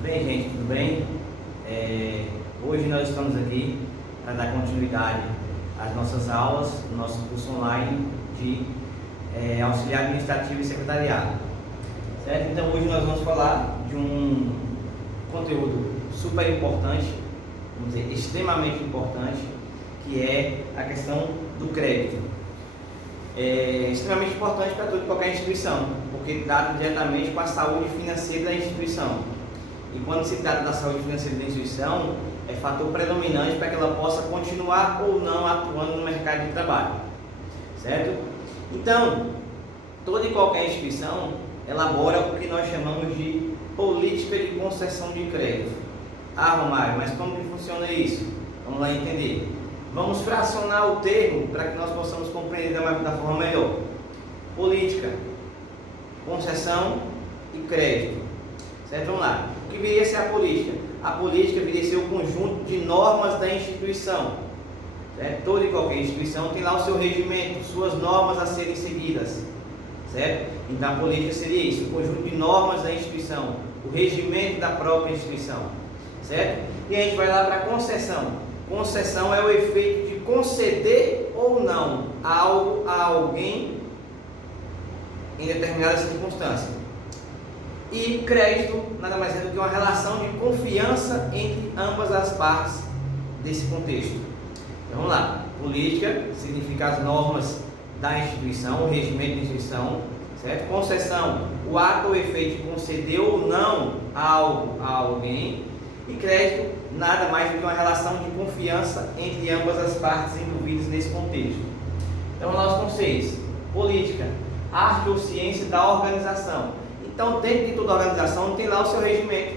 Bem, gente, tudo bem? Hoje nós estamos aqui para dar continuidade às nossas aulas, no nosso curso online de auxiliar administrativo e secretariado, certo? Então hoje nós vamos falar de um conteúdo super importante, vamos dizer, extremamente importante, que é a questão do crédito. É extremamente importante para toda e qualquer instituição, porque trata diretamente com a saúde financeira da instituição. E quando se trata da saúde financeira da instituição, é fator predominante para que ela possa continuar ou não atuando no mercado de trabalho, certo? Então, toda e qualquer instituição elabora o que nós chamamos de política de concessão de crédito. Ah, Romário, mas como que funciona isso? Vamos lá entender. Vamos fracionar o termo para que nós possamos compreender da forma melhor. Política, concessão e crédito, certo? Vamos lá. O que viria a ser a política? A política viria a ser o conjunto de normas da instituição, certo? Toda e qualquer instituição tem lá o seu regimento, suas normas a serem seguidas, certo? Então a política seria isso, o conjunto de normas da instituição, o regimento da própria instituição, certo? E a gente vai lá para a concessão. Concessão é o efeito de conceder ou não algo a alguém em determinada circunstância. E crédito nada mais é do que uma relação de confiança entre ambas as partes desse contexto. Então vamos lá. Política significa as normas da instituição, o regimento da instituição, certo? Concessão, o ato ou efeito de conceder ou não algo a alguém. E crédito nada mais do que uma relação de confiança entre ambas as partes envolvidas nesse contexto. Então vamos lá os conceitos. Política, arte ou ciência da organização. Então, dentro de toda a organização tem lá o seu regimento,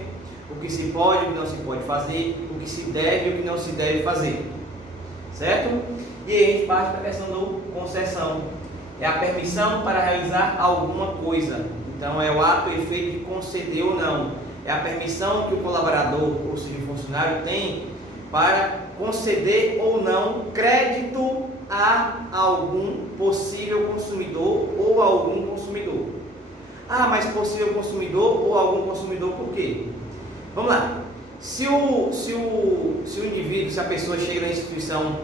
o que se pode, o que não se pode fazer, o que se deve e o que não se deve fazer, certo? E aí a gente parte para a questão do concessão, é a permissão para realizar alguma coisa. Então é o ato e efeito de conceder ou não, é a permissão que o colaborador, ou seja, o funcionário tem para conceder ou não crédito a algum possível consumidor ou a algum consumidor. Ah, mas possível consumidor ou algum consumidor por quê? Vamos lá. Se o indivíduo, se a pessoa chega na instituição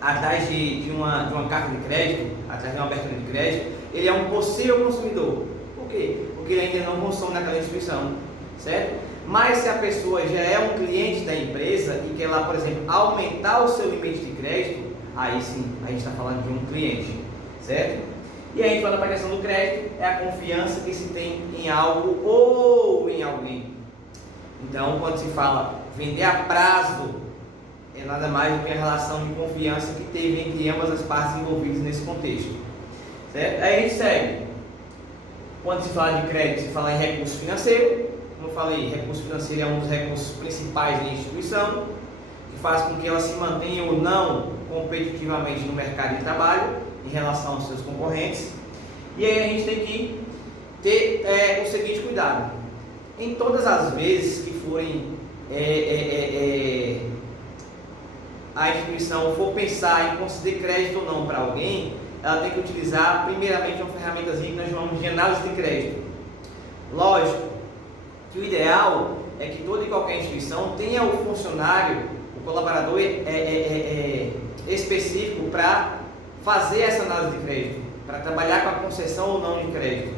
atrás de uma carta de crédito, atrás de uma abertura de crédito, ele é um possível consumidor. Por quê? Porque ele ainda não consome naquela instituição, certo? Mas se a pessoa já é um cliente da empresa e quer lá, por exemplo, aumentar o seu limite de crédito, aí sim, a gente está falando de um cliente, certo? E aí, falando para a questão do crédito, é a confiança que se tem em algo ou em alguém. Então, quando se fala vender a prazo, é nada mais do que a relação de confiança que teve entre ambas as partes envolvidas nesse contexto, certo? Aí a gente segue. Quando se fala de crédito, se fala em recurso financeiro. Como eu falei, recurso financeiro é um dos recursos principais da instituição, que faz com que ela se mantenha ou não competitivamente no mercado de trabalho em relação aos seus concorrentes. E aí a gente tem que ter o seguinte cuidado: em todas as vezes que forem a instituição for pensar em conceder crédito ou não para alguém, ela tem que utilizar primeiramente uma ferramentazinha que nós chamamos de análise de crédito. Lógico que o ideal é que toda e qualquer instituição tenha o funcionário, o colaborador específico para fazer essa análise de crédito, para trabalhar com a concessão ou não de crédito.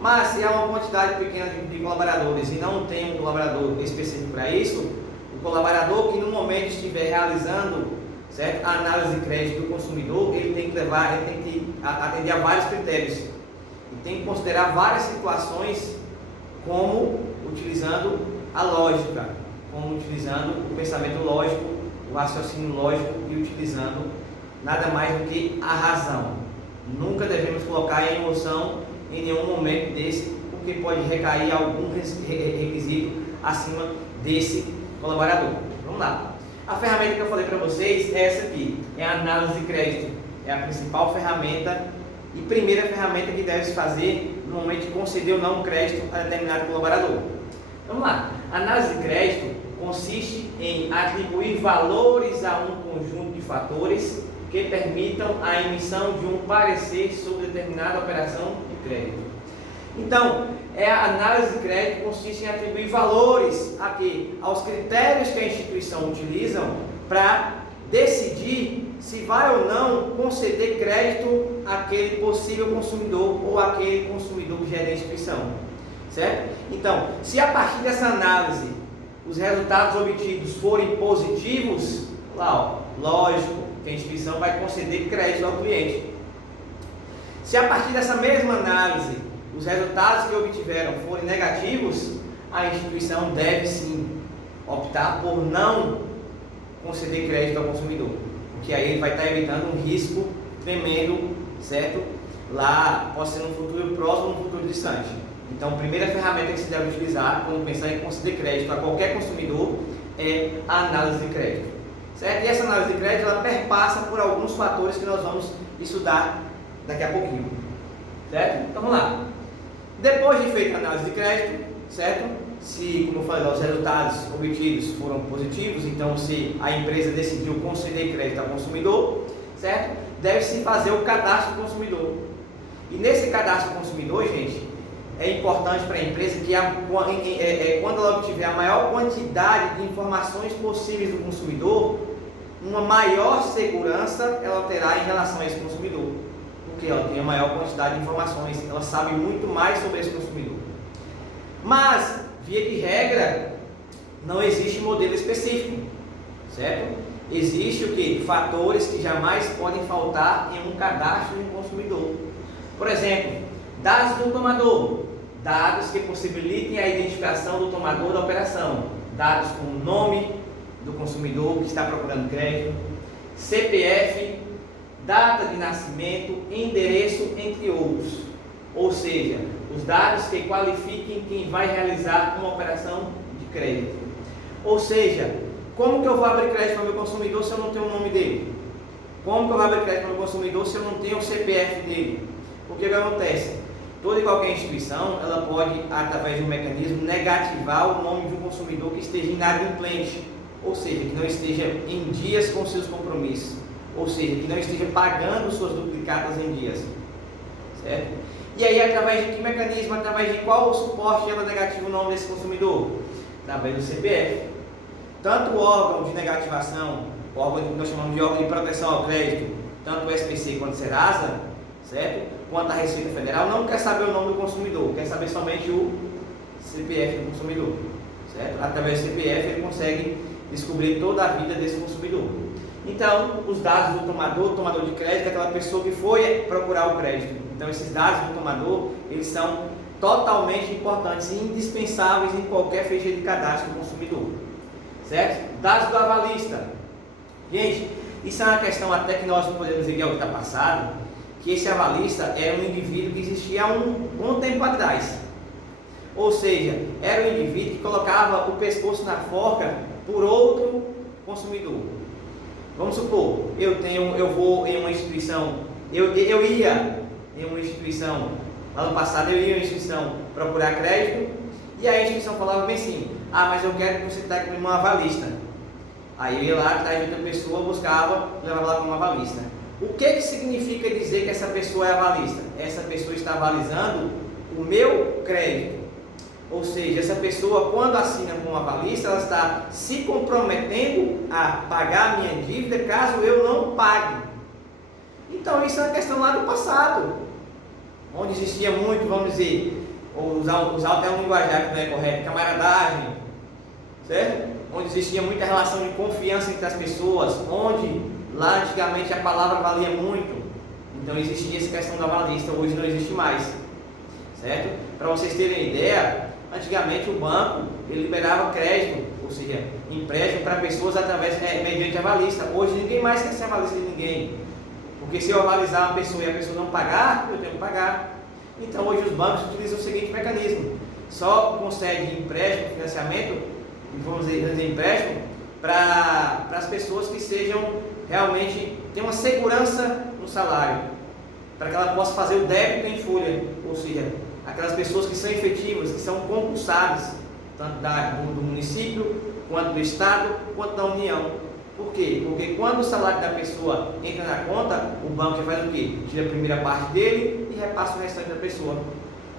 Mas se há uma quantidade pequena de colaboradores e não tem um colaborador específico para isso, o colaborador que no momento estiver realizando, certo, a análise de crédito do consumidor, ele tem que atender a vários critérios e tem que considerar várias situações, como utilizando a lógica, como utilizando o pensamento lógico, o raciocínio lógico e utilizando nada mais do que a razão. Nunca devemos colocar a emoção em nenhum momento desse, porque pode recair algum requisito acima desse colaborador. Vamos lá. A ferramenta que eu falei para vocês é essa aqui, é a análise de crédito. É a principal ferramenta e primeira ferramenta que deve se fazer no momento de conceder ou não crédito a determinado colaborador. Vamos lá. A análise de crédito consiste em atribuir valores a um conjunto de fatores que permitam a emissão de um parecer sobre determinada operação de crédito. Então, a análise de crédito consiste em atribuir valores aos critérios que a instituição utiliza para decidir se vai ou não conceder crédito àquele possível consumidor ou àquele consumidor que gera a instituição, certo? Então, se a partir dessa análise os resultados obtidos forem positivos, lógico que a instituição vai conceder crédito ao cliente. Se a partir dessa mesma análise os resultados que obtiveram forem negativos, a instituição deve sim optar por não conceder crédito ao consumidor, porque aí ele vai estar evitando um risco tremendo, certo? Lá pode ser no futuro próximo ou no futuro distante. Então, a primeira ferramenta que se deve utilizar quando pensar em conceder crédito a qualquer consumidor é a análise de crédito, certo? E essa análise de crédito ela perpassa por alguns fatores que nós vamos estudar daqui a pouquinho, certo? Então, vamos lá. Depois de feita a análise de crédito, certo? Se, como eu falei, os resultados obtidos foram positivos, então se a empresa decidiu conceder crédito ao consumidor, certo? Deve-se fazer o cadastro do consumidor. E nesse cadastro do consumidor, gente, é importante para a empresa que quando ela obtiver a maior quantidade de informações possíveis do consumidor, uma maior segurança ela terá em relação a esse consumidor, porque ela tem a maior quantidade de informações, ela sabe muito mais sobre esse consumidor. Mas, via de regra, não existe modelo específico, certo? Existe o que? Fatores que jamais podem faltar em um cadastro de um consumidor. Por exemplo, dados do tomador, dados que possibilitem a identificação do tomador da operação, dados como o nome do consumidor que está procurando crédito, CPF, data de nascimento, endereço, entre outros. Ou seja, os dados que qualifiquem quem vai realizar uma operação de crédito. Ou seja, como que eu vou abrir crédito para o meu consumidor se eu não tenho o nome dele? Como que eu vou abrir crédito para o meu consumidor se eu não tenho o CPF dele? O que acontece? Toda e qualquer instituição, ela pode, através de um mecanismo, negativar o nome de um consumidor que esteja inadimplente, ou seja, que não esteja em dias com seus compromissos, ou seja, que não esteja pagando suas duplicatas em dias, certo? E aí, através de que mecanismo, através de qual suporte ela negativa o nome desse consumidor? Através do CPF. Tanto o órgão de negativação, o órgão que nós chamamos de órgão de proteção ao crédito, tanto o SPC quanto o Serasa, certo? Quanto a Receita Federal, não quer saber o nome do consumidor, quer saber somente o CPF do consumidor, certo? Através do CPF ele consegue descobrir toda a vida desse consumidor. Então, os dados do tomador de crédito é aquela pessoa que foi procurar o crédito. Então, esses dados do tomador, eles são totalmente importantes e indispensáveis em qualquer ficha de cadastro do consumidor, certo? Dados do avalista. Gente, isso é uma questão até que nós podemos dizer que é o que está passado, que esse avalista era um indivíduo que existia há um bom tempo atrás. Ou seja, era um indivíduo que colocava o pescoço na forca por outro consumidor. Vamos supor, eu vou em uma instituição, eu ia em uma instituição, ano passado eu ia em uma instituição procurar crédito, e a instituição falava bem assim, mas eu quero que você traga comigo uma avalista. Aí eu ia lá atrás de outra pessoa, buscava, levava lá para uma avalista. O que significa dizer que essa pessoa é avalista? Essa pessoa está avalizando o meu crédito. Ou seja, essa pessoa, quando assina com uma avalista, ela está se comprometendo a pagar a minha dívida caso eu não pague. Então, isso é uma questão lá do passado, onde existia muito, vamos dizer, usar até um linguajar que não é correto, camaradagem, certo? Onde existia muita relação de confiança entre as pessoas, onde lá antigamente a palavra valia muito. Então existia essa questão da avalista, hoje não existe mais, certo? Para vocês terem ideia, antigamente o banco ele liberava crédito, ou seja, empréstimo para pessoas mediante avalista. Hoje ninguém mais quer ser avalista de ninguém, porque se eu avalizar uma pessoa e a pessoa não pagar, eu tenho que pagar. Então hoje os bancos utilizam o seguinte mecanismo: só concede empréstimo, financiamento, vamos dizer empréstimo, para as pessoas que sejam realmente, tenham uma segurança no salário, para que ela possa fazer o débito em folha, ou seja, aquelas pessoas que são efetivas, que são concursadas, tanto do município, quanto do Estado, quanto da União. Por quê? Porque quando o salário da pessoa entra na conta, o banco já faz o quê? Tira a primeira parte dele e repassa o restante da pessoa.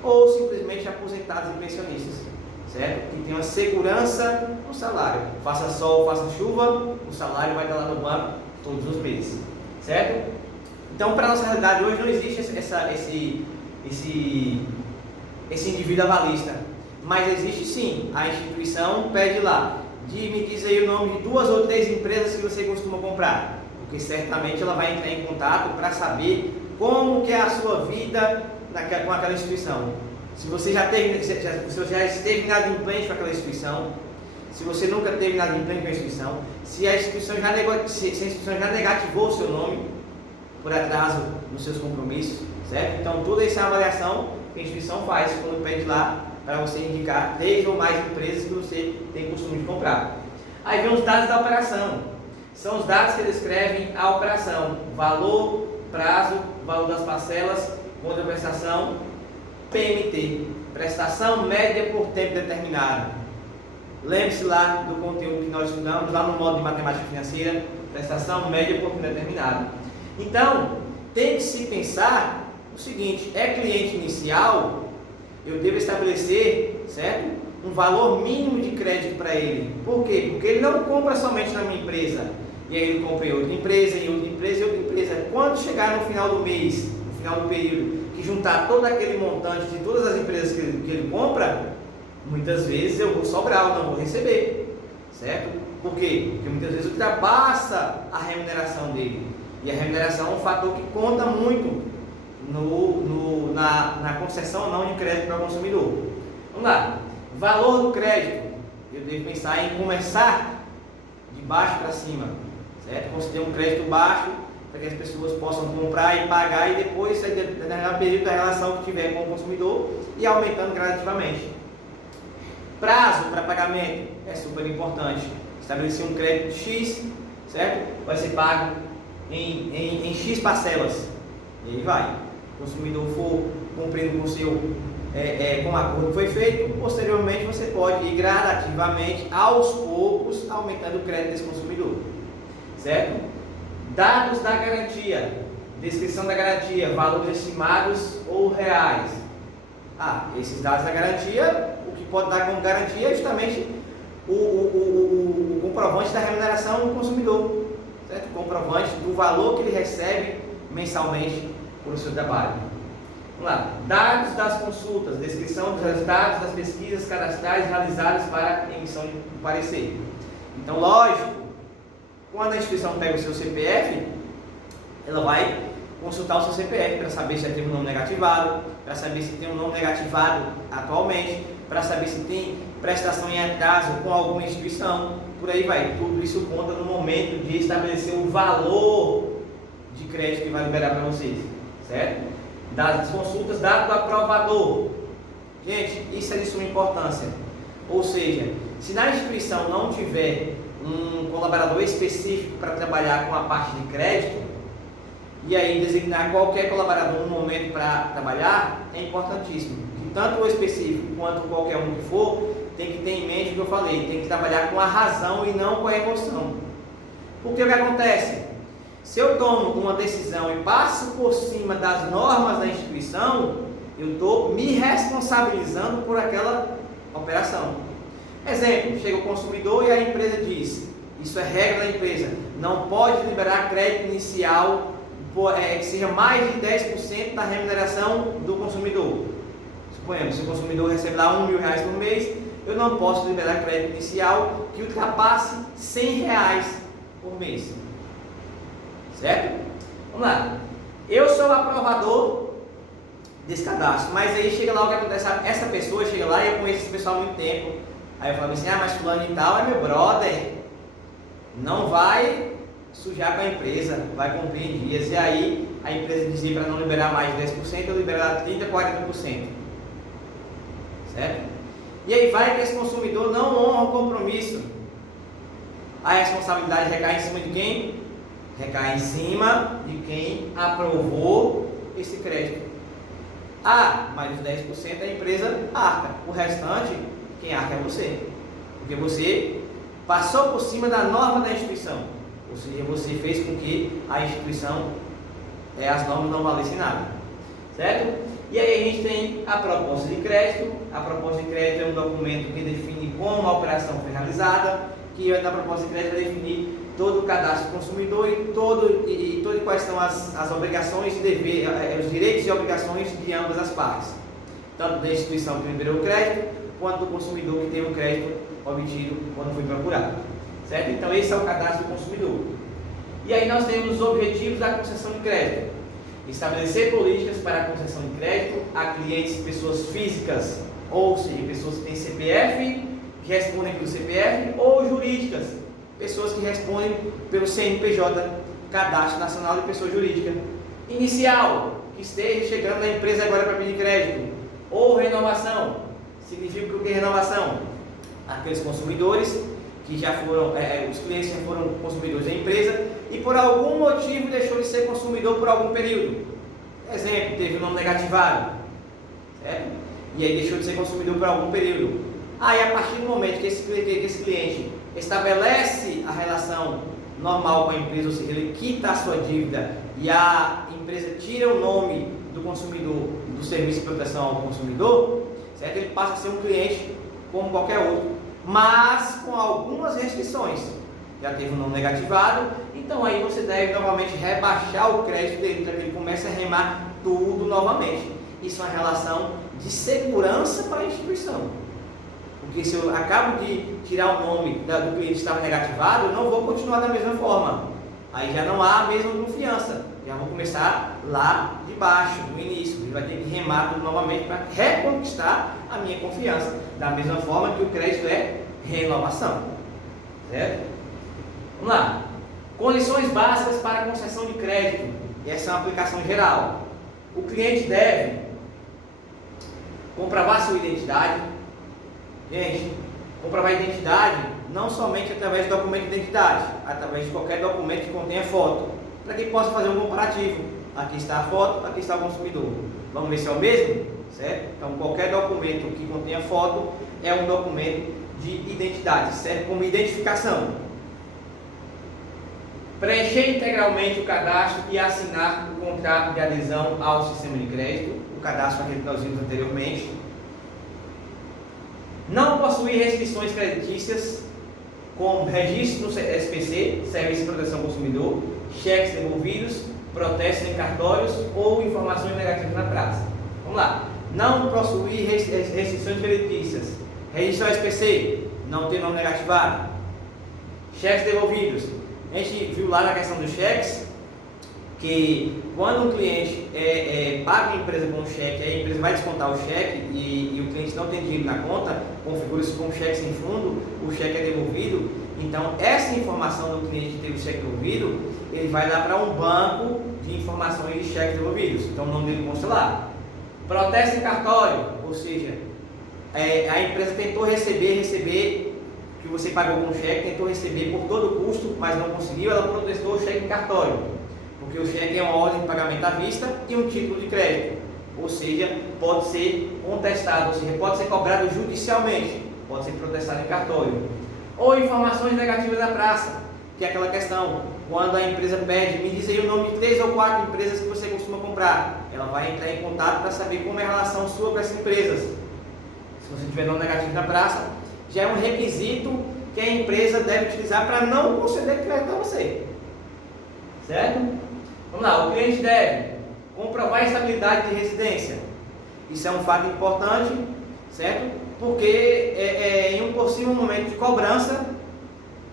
ou simplesmente aposentados e pensionistas, certo? Que tem uma segurança no salário. Faça sol, faça chuva, o salário vai estar lá no banco todos os meses, certo? Então, para a nossa realidade hoje não existe esse indivíduo avalista, mas existe sim. A instituição pede lá, me diz aí o nome de 2 ou 3 empresas que você costuma comprar, porque certamente ela vai entrar em contato para saber como que é a sua vida com aquela instituição. Se você já esteve inadimplente com aquela instituição, se você nunca teve inadimplente com a instituição, se a instituição já negativou o seu nome por atraso nos seus compromissos, certo? Então toda essa avaliação que a instituição faz quando pede lá para você indicar 3 ou mais empresas que você tem costume de comprar. Aí vem os dados da operação. São os dados que descrevem a operação: valor, prazo, valor das parcelas, conta de prestação, PMT, prestação média por tempo determinado. Lembre-se lá do conteúdo que nós estudamos lá no módulo de matemática financeira, prestação média por tempo determinado. Então, tem que se pensar o seguinte: é cliente inicial, eu devo estabelecer, certo, um valor mínimo de crédito para ele. Por quê? Porque ele não compra somente na minha empresa, e aí ele compra em outra empresa, em outra empresa, em outra empresa. Quando chegar no final do mês, no final do período, que juntar todo aquele montante de todas as empresas que ele compra, muitas vezes eu vou sobrar, eu não vou receber, certo? Por quê? Porque muitas vezes ultrapassa a remuneração dele, e a remuneração é um fator que conta muito na concessão ou não de crédito para o consumidor. Vamos lá, valor do crédito, eu devo pensar em começar de baixo para cima, certo? Considerar um crédito baixo para que as pessoas possam comprar e pagar, e depois, no período da relação que tiver com o consumidor, e aumentando gradativamente. Prazo para pagamento é super importante. Estabelecer um crédito X, certo? Vai ser pago em X parcelas, e aí vai. O consumidor for cumprindo com o seu com o acordo que foi feito, posteriormente você pode ir gradativamente, aos poucos, aumentando o crédito desse consumidor, certo? Dados da garantia, descrição da garantia, valores estimados ou reais. Esses dados da garantia, o que pode dar como garantia é justamente o comprovante da remuneração do consumidor, certo? O comprovante do valor que ele recebe mensalmente por o seu trabalho. Vamos lá, dados das consultas, descrição dos resultados das pesquisas cadastrais realizadas para emissão de parecer. Então, lógico, quando a instituição pega o seu CPF, ela vai consultar o seu CPF para saber se já teve um nome negativado, para saber se tem um nome negativado atualmente, para saber se tem prestação em atraso com alguma instituição, por aí vai. Tudo isso conta no momento de estabelecer o valor de crédito que vai liberar para vocês, certo? Das consultas, dado do aprovador. Gente, isso é de suma importância. Ou seja, se na instituição não tiver um colaborador específico para trabalhar com a parte de crédito, e aí designar qualquer colaborador no momento para trabalhar, é importantíssimo. Que tanto o específico quanto qualquer um que for, tem que ter em mente o que eu falei, tem que trabalhar com a razão e não com a emoção. Porque o que acontece? Se eu tomo uma decisão e passo por cima das normas da instituição, eu estou me responsabilizando por aquela operação. Exemplo, chega o consumidor e a empresa diz, isso é regra da empresa, não pode liberar crédito inicial que seja mais de 10% da remuneração do consumidor. Suponhamos, se o consumidor recebe lá R$1.000 por mês, eu não posso liberar crédito inicial que ultrapasse R$100 por mês. Certo? Vamos lá. Eu sou o aprovador desse cadastro, mas aí chega lá o que acontece, essa pessoa chega lá e eu conheço esse pessoal há muito tempo. Aí eu falo assim, mas fulano e tal é meu brother, não vai sujar com a empresa, vai cumprir em dias. E aí a empresa dizia para não liberar mais de 10%, eu liberar 30%, 40%. Certo? E aí vai que esse consumidor não honra o compromisso. A responsabilidade recai em cima de quem? Recai em cima de quem aprovou esse crédito. Mais os 10% a empresa arca. O restante, quem arca é você. Porque você passou por cima da norma da instituição. Ou seja, você fez com que a instituição, as normas não valessem nada. Certo? E aí a gente tem a proposta de crédito. A proposta de crédito é um documento que define como a operação foi realizada, que na proposta de crédito vai definir todo o cadastro do consumidor e quais são as obrigações e dever, os direitos e obrigações de ambas as partes, tanto da instituição que liberou o crédito, quanto do consumidor que teve o crédito obtido quando foi procurado. Certo? Então esse é o cadastro do consumidor. E aí nós temos os objetivos da concessão de crédito. Estabelecer políticas para a concessão de crédito a clientes, pessoas físicas, ou seja, pessoas que têm CPF, que respondem pelo CPF, ou jurídicas, pessoas que respondem pelo CNPJ, Cadastro Nacional de Pessoa Jurídica. Inicial, que esteja chegando na empresa agora para pedir crédito. Ou renovação, significa o que é renovação? Aqueles consumidores que já foram, os clientes já foram consumidores da empresa e por algum motivo deixou de ser consumidor por algum período. Exemplo, teve o nome negativado, certo? E aí deixou de ser consumidor por algum período. Aí a partir do momento que esse cliente estabelece a relação normal com a empresa, ou seja, ele quita a sua dívida e a empresa tira o nome do consumidor do serviço de proteção ao consumidor, certo? Ele passa a ser um cliente como qualquer outro, mas com algumas restrições. Já teve o nome negativado, então aí você deve novamente rebaixar o crédito dele para que ele comece a remar tudo novamente. Isso é uma relação de segurança para a instituição. Porque se eu acabo de tirar o nome do cliente que estava negativado, eu não vou continuar da mesma forma. Aí já não há a mesma confiança. Já vou começar lá de baixo, no início. Ele vai ter que remar tudo novamente para reconquistar a minha confiança. Da mesma forma que o crédito é renovação. Certo? Vamos lá. Condições básicas para a concessão de crédito. Essa é uma aplicação geral. O cliente deve comprovar sua identidade. Gente, comprovar a identidade não somente através do documento de identidade, através de qualquer documento que contenha foto, para que possa fazer um comparativo. Aqui está a foto, aqui está o consumidor. Vamos ver se é o mesmo? Certo? Então, qualquer documento que contenha foto é um documento de identidade, serve como identificação. Preencher integralmente o cadastro e assinar o contrato de adesão ao sistema de crédito, o cadastro aquele que nós vimos anteriormente. Não possuir restrições creditícias, como registro no SPC, Serviço de Proteção ao Consumidor, cheques devolvidos, protestos em cartórios ou informações negativas na praça. Vamos lá. Não possuir restrições creditícias. Registro no SPC, não ter nome negativado. Cheques devolvidos. A gente viu lá na questão dos cheques que quando um cliente paga a empresa com um cheque, a empresa vai descontar o cheque e o cliente não tem dinheiro na conta, configura-se com um cheque sem fundo, o cheque é devolvido. Então essa informação do cliente que teve o cheque devolvido, ele vai lá para um banco de informações de cheques devolvidos. Então o nome dele consta lá. Protesto em cartório, ou seja, a empresa tentou receber que você pagou com cheque, tentou receber por todo o custo, mas não conseguiu, ela protestou o cheque em cartório. Porque o cheque é uma ordem de pagamento à vista e um título de crédito. Ou seja, pode ser contestado, ou seja, pode ser cobrado judicialmente, pode ser protestado em cartório. Ou informações negativas da praça, que é aquela questão, quando a empresa pede, me diz aí o nome de 3 ou 4 empresas que você costuma comprar. Ela vai entrar em contato para saber como é a relação sua com essas empresas. Se você tiver nome negativo na praça, já é um requisito que a empresa deve utilizar para não conceder crédito a você. Certo? Vamos lá, o cliente deve comprovar a estabilidade de residência. Isso é um fato importante, certo? Porque em um possível momento de cobrança,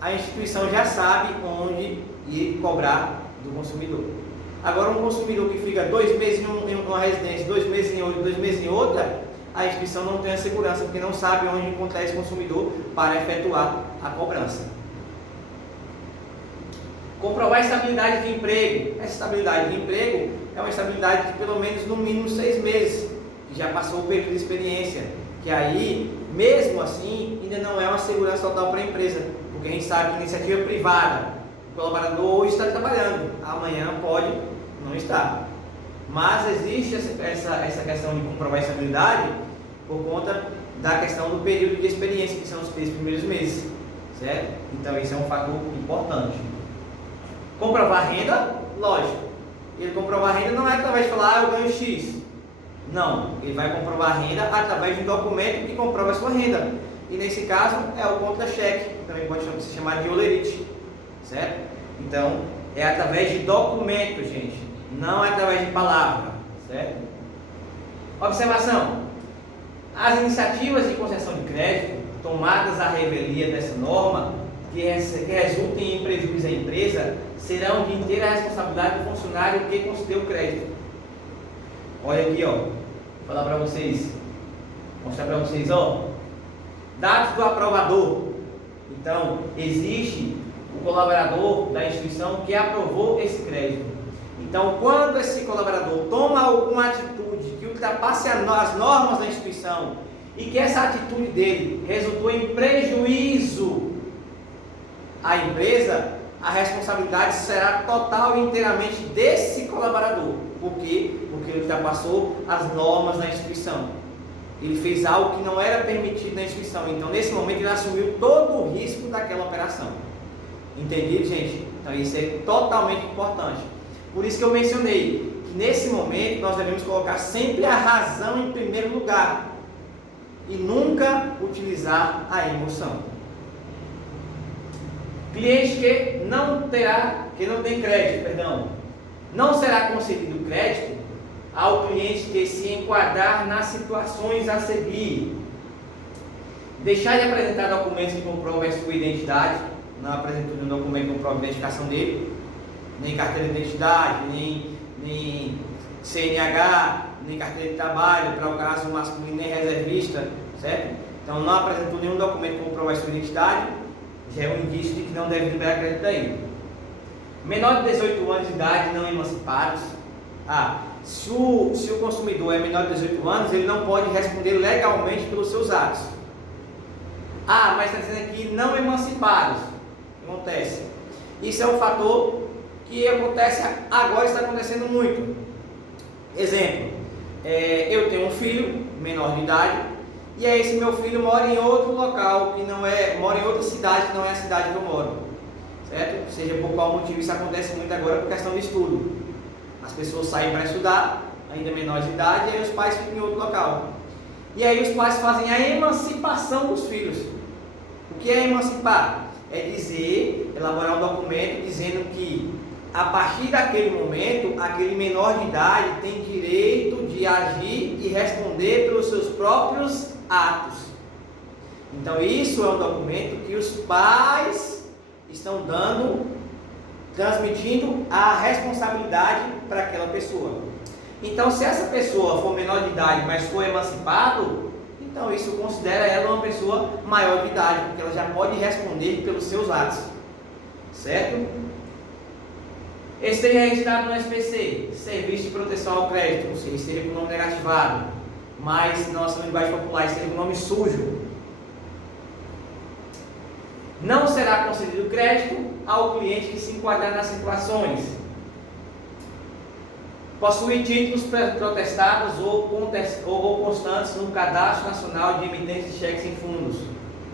a instituição já sabe onde ir cobrar do consumidor. Agora, um consumidor que fica 2 meses em uma residência, 2 meses em outra, 2 meses em outra, a instituição não tem a segurança, porque não sabe onde encontrar esse consumidor para efetuar a cobrança. Comprovar a estabilidade de emprego. Essa estabilidade de emprego é uma estabilidade de pelo menos no mínimo 6 meses, que já passou o período de experiência, que aí, mesmo assim, ainda não é uma segurança total para a empresa, porque a gente sabe que iniciativa privada, o colaborador hoje está trabalhando, amanhã pode não estar. Mas existe essa questão de comprovar a estabilidade por conta da questão do período de experiência, que são os 3 primeiros meses, certo? Então esse é um fator importante. Comprovar renda, lógico. Ele comprovar renda não é através de falar, eu ganho X. Não, ele vai comprovar a renda através de um documento que comprova a sua renda. E nesse caso é o contra-cheque, também pode ser chamado de olerite, certo? Então, é através de documento, gente, não é através de palavra, certo? Observação: as iniciativas de concessão de crédito tomadas à revelia dessa norma, que resultem em prejuízo à empresa, serão de inteira responsabilidade do funcionário que concedeu o crédito. Olha aqui, ó, vou falar para vocês, mostrar para vocês, ó, dados do aprovador. Então, existe o colaborador da instituição que aprovou esse crédito. Então, quando esse colaborador toma alguma atitude que ultrapasse as normas da instituição e que essa atitude dele resultou em prejuízo à empresa, a responsabilidade será total e inteiramente desse colaborador. Por quê? Porque ele ultrapassou as normas da instituição. Ele fez algo que não era permitido na instituição. Então, nesse momento, ele assumiu todo o risco daquela operação. Entendido, gente? Então, isso é totalmente importante. Por isso que eu mencionei que nesse momento nós devemos colocar sempre a razão em primeiro lugar e nunca utilizar a emoção. Cliente que não tem crédito, não será concedido crédito ao cliente que se enquadrar nas situações a seguir: deixar de apresentar documentos que comprovam a sua identidade, não apresentou nenhum documento que comprova a identificação dele, nem carteira de identidade, nem CNH, nem carteira de trabalho, para o caso masculino, nem reservista, certo? Então, não apresentou nenhum documento que comprova a sua identidade, já é um indício de que não deve liberar crédito aí. Menor de 18 anos de idade, não emancipados. Se o consumidor é menor de 18 anos, ele não pode responder legalmente pelos seus atos. Mas está dizendo aqui não emancipados. O que acontece? Isso é um fator que acontece agora, está acontecendo muito. Exemplo: eu tenho um filho menor de idade, e aí esse meu filho mora em outro local, mora em outra cidade que não é a cidade que eu moro, certo? Seja por qual motivo, isso acontece muito agora por questão de estudo. As pessoas saem para estudar, ainda menores de idade, e aí os pais ficam em outro local. E aí os pais fazem a emancipação dos filhos. O que é emancipar? É elaborar um documento dizendo que a partir daquele momento, aquele menor de idade tem direito de agir e responder pelos seus próprios atos. Então isso é um documento que os pais estão transmitindo a responsabilidade para aquela pessoa. Então, se essa pessoa for menor de idade, mas for emancipado, então isso considera ela uma pessoa maior de idade, porque ela já pode responder pelos seus atos, certo? Esteja registrado no SPC, Serviço de Proteção ao Crédito, ou seja, esteja com o nome negativado, mas na nossa linguagem popular esteja com o nome sujo. Não será concedido crédito ao cliente que se enquadrar nas situações: possuir títulos protestados ou constantes no Cadastro Nacional de Emitentes de Cheques em Fundos,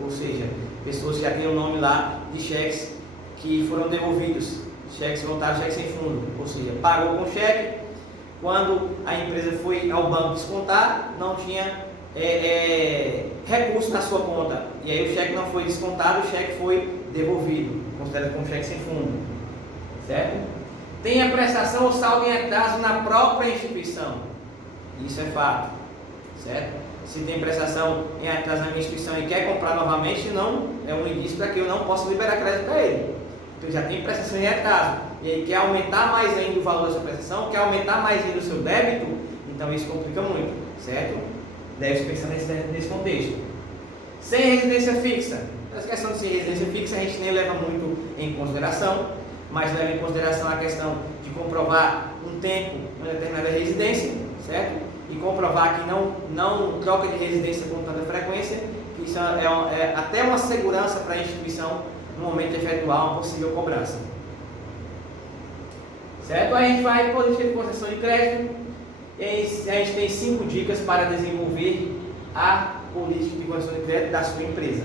ou seja, pessoas que já têm o nome lá de cheques que foram devolvidos, cheques voluntários, cheques sem fundo, ou seja, pagou com cheque, quando a empresa foi ao banco descontar, não tinha recurso na sua conta, e aí o cheque não foi descontado, o cheque foi devolvido, considerado como cheque sem fundo, certo? Tem a prestação ou saldo em atraso na própria instituição, isso é fato, certo? Se tem prestação em atraso na minha instituição e quer comprar novamente, não é um indício para que eu não possa liberar crédito para ele. Então já tem prestação em atraso, e aí quer aumentar mais ainda o valor da sua prestação, quer aumentar mais ainda o seu débito, então isso complica muito, certo? Deve pensar nesse contexto. Sem residência fixa. Essa questão de sem residência fixa a gente nem leva muito em consideração, mas leva em consideração a questão de comprovar um tempo, uma determinada residência, certo? E comprovar que não troca de residência com tanta frequência, que isso é até uma segurança para a instituição no momento de efetuar uma possível cobrança. Certo? Aí a gente vai para a política de concessão de crédito. E a gente tem 5 dicas para desenvolver a política de concessão de crédito da sua empresa.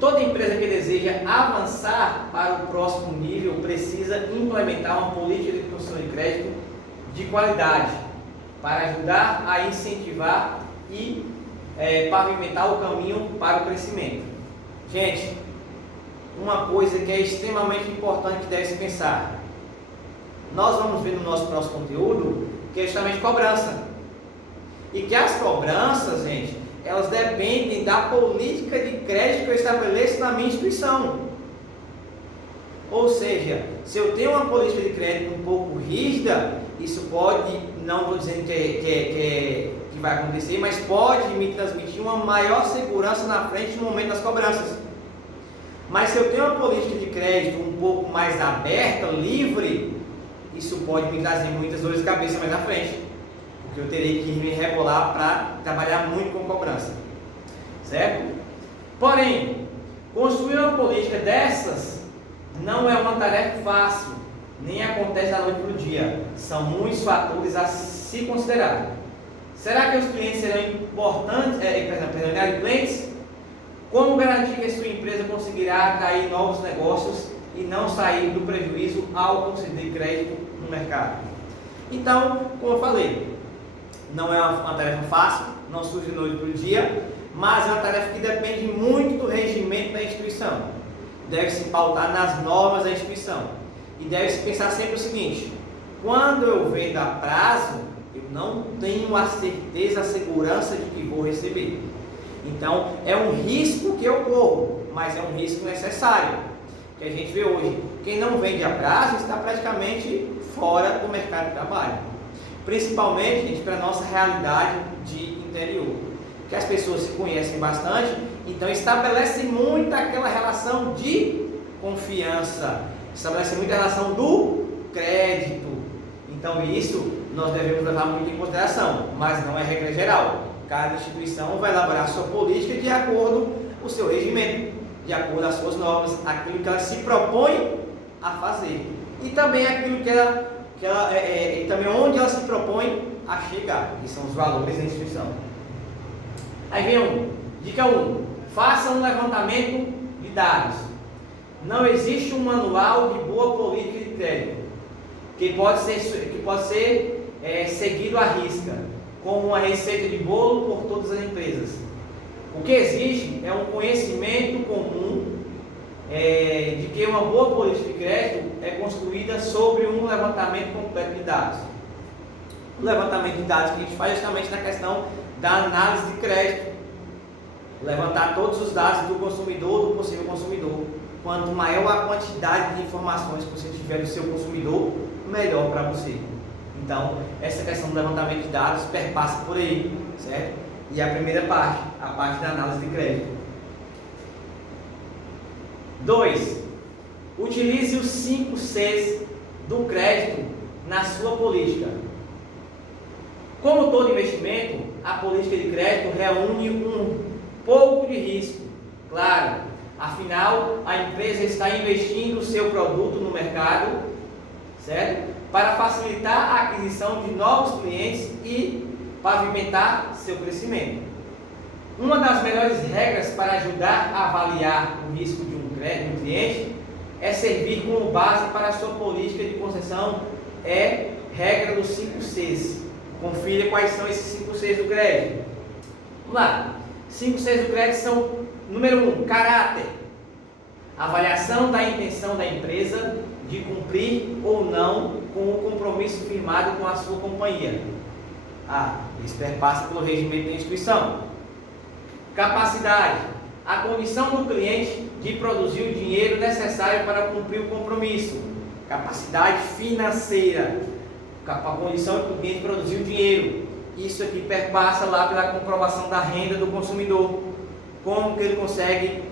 Toda empresa que deseja avançar para o próximo nível precisa implementar uma política de concessão de crédito de qualidade, para ajudar a incentivar e pavimentar o caminho para o crescimento. Gente, uma coisa que é extremamente importante que deve se pensar. Nós vamos ver no nosso próximo conteúdo que é justamente cobrança. E que as cobranças, gente, elas dependem da política de crédito que eu estabeleço na minha instituição. Ou seja, se eu tenho uma política de crédito um pouco rígida, isso pode, não estou dizendo que vai acontecer, mas pode me transmitir uma maior segurança na frente no momento das cobranças. Mas se eu tenho uma política de crédito um pouco mais aberta, livre, isso pode me trazer muitas dores de cabeça mais na frente, porque eu terei que me rebolar para trabalhar muito com cobrança, certo? Porém, construir uma política dessas não é uma tarefa fácil, nem acontece da noite para o dia. São muitos fatores a se considerar. Será que os clientes serão inadimplentes? Como garantir que a sua empresa conseguirá atrair novos negócios e não sair do prejuízo ao conceder crédito no mercado? Então, como eu falei, não é uma tarefa fácil, não surge da noite para o dia, mas é uma tarefa que depende muito do regimento da instituição. Deve se pautar nas normas da instituição. E deve se pensar sempre o seguinte: quando eu vendo a prazo, eu não tenho a certeza, a segurança de que vou receber. Então, é um risco que eu corro, mas é um risco necessário. Que a gente vê hoje, quem não vende a prazo está praticamente fora do mercado de trabalho. Principalmente, gente, para a nossa realidade de interior. Que as pessoas se conhecem bastante, então estabelece muito aquela relação de confiança, estabelece muito a relação do crédito. Então isso nós devemos levar muito em consideração, mas não é regra geral. Cada instituição vai elaborar a sua política de acordo com o seu regimento, de acordo com as suas normas, aquilo que ela se propõe a fazer e também aquilo e também onde ela se propõe a chegar, que são os valores da instituição. Aí vem dica 1: faça um levantamento de dados. Não existe um manual de boa política de crédito que pode ser seguido à risca, como uma receita de bolo por todas as empresas. O que existe é um conhecimento comum de que uma boa política de crédito é construída sobre um levantamento completo de dados. O levantamento de dados que a gente faz justamente na questão da análise de crédito, levantar todos os dados do consumidor, do possível consumidor. Quanto maior a quantidade de informações que você tiver do seu consumidor, melhor para você. Então, essa questão do levantamento de dados perpassa por aí, certo? E a primeira parte, a parte da análise de crédito. 2. Utilize os 5 Cs do crédito na sua política. Como todo investimento, a política de crédito reúne um pouco de risco, claro, afinal a empresa está investindo o seu produto no mercado, certo? Para facilitar a aquisição de novos clientes e pavimentar seu crescimento. Uma das melhores regras para ajudar a avaliar o risco de um cliente é servir como base para a sua política de concessão, regra dos 5 Cs. Confira quais são esses 5 Cs do crédito. Vamos lá. 5 Cs do crédito são: número 1, caráter. Avaliação da intenção da empresa de cumprir ou não com o compromisso firmado com a sua companhia. Isso perpassa pelo regimento da instituição. Capacidade. A condição do cliente de produzir o dinheiro necessário para cumprir o compromisso. Capacidade financeira. A condição do cliente de produzir o dinheiro. Isso aqui perpassa lá pela comprovação da renda do consumidor. Como que ele consegue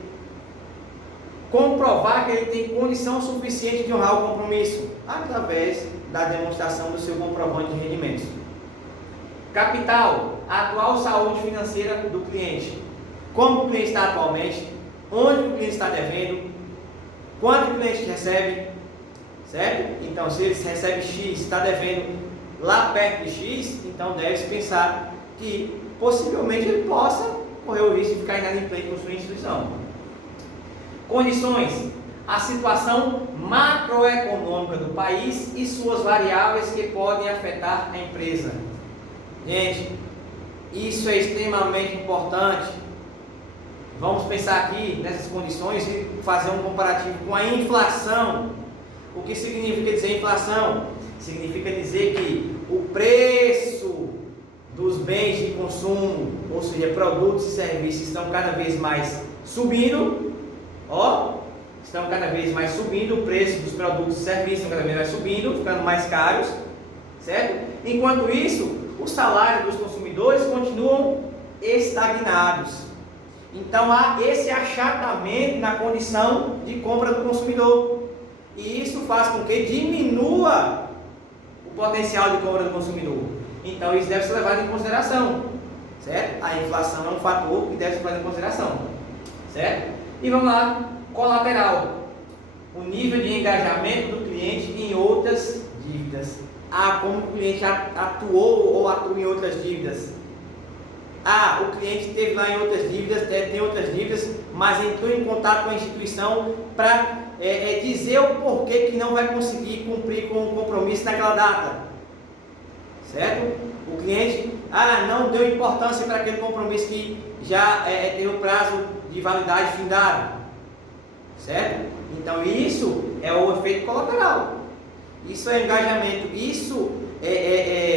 comprovar que ele tem condição suficiente de honrar o compromisso? Através da demonstração do seu comprovante de rendimentos. Capital, a atual saúde financeira do cliente. Como o cliente está atualmente, onde o cliente está devendo, quanto o cliente recebe, certo? Então, se ele recebe X, está devendo lá perto de X, então deve-se pensar que possivelmente ele possa correr o risco de ficar inadimplente com sua instituição. Condições: a situação macroeconômica do país e suas variáveis que podem afetar a empresa. Gente, isso é extremamente importante. Vamos pensar aqui nessas condições e fazer um comparativo com a inflação. O que significa dizer inflação? Significa dizer que o preço dos bens de consumo, ou seja, produtos e serviços, estão cada vez mais subindo. Estão cada vez mais subindo, o preço dos produtos e serviços estão cada vez mais subindo, ficando mais caros, certo? Enquanto isso, os salários dos consumidores continuam estagnados. Então há esse achatamento na condição de compra do consumidor, e isso faz com que diminua o potencial de compra do consumidor. Então isso deve ser levado em consideração, certo? A inflação é um fator que deve ser levado em consideração, certo? E vamos lá, colateral: o nível de engajamento do cliente em outras dívidas. Como o cliente atuou ou atua em outras dívidas. O cliente esteve lá em outras dívidas, tem outras dívidas, mas entrou em contato com a instituição para dizer o porquê que não vai conseguir cumprir com o compromisso naquela data, certo? O cliente não deu importância para aquele compromisso que já tem o prazo de validade findado, certo? Então isso é o efeito colateral, isso é engajamento, isso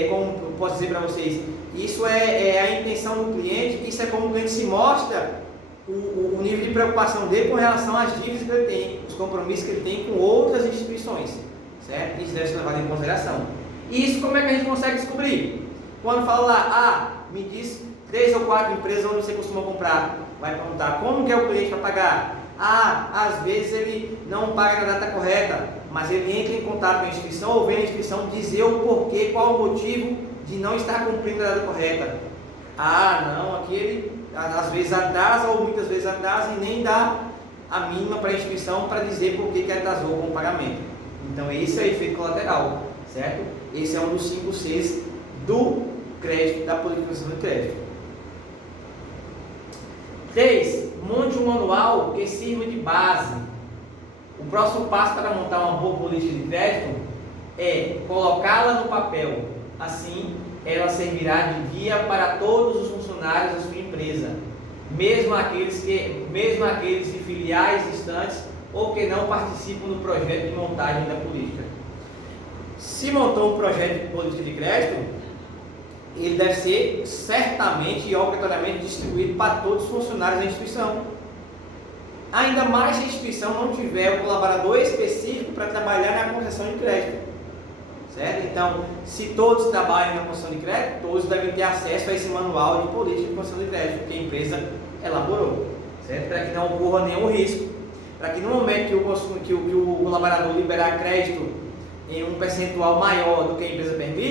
como eu posso dizer para vocês, isso é a intenção do cliente, isso é como o cliente se mostra o nível de preocupação dele com relação às dívidas que ele tem, os compromissos que ele tem com outras instituições, certo? Isso deve ser levado em consideração. E isso como é que a gente consegue descobrir? Quando fala lá, me diz 3 ou 4 empresas onde você costuma comprar, vai perguntar como que é o cliente para pagar. Às vezes ele não paga na data correta, mas ele entra em contato com a instituição ou vem a instituição dizer o porquê, qual o motivo de não estar cumprindo a data correta. Não, aqui ele às vezes atrasa ou muitas vezes atrasa e nem dá a mínima para a instituição para dizer por que atrasou com o pagamento. Então esse é o efeito colateral, certo? Esse é um dos 5 Cs do crédito, da política de crédito. 3. Monte um manual que sirva de base. O próximo passo para montar uma boa política de crédito é colocá-la no papel. Assim, ela servirá de guia para todos os funcionários da sua empresa, mesmo aqueles de filiais distantes ou que não participam do projeto de montagem da política. Se montou um projeto de política de crédito, ele deve ser certamente e obrigatoriamente distribuído para todos os funcionários da instituição. Ainda mais se a instituição não tiver um colaborador específico para trabalhar na concessão de crédito, certo? Então, se todos trabalham na concessão de crédito, todos devem ter acesso a esse manual de política de concessão de crédito que a empresa elaborou, certo? Para que não ocorra nenhum risco, para que no momento que o colaborador liberar crédito em um percentual maior do que a empresa permite,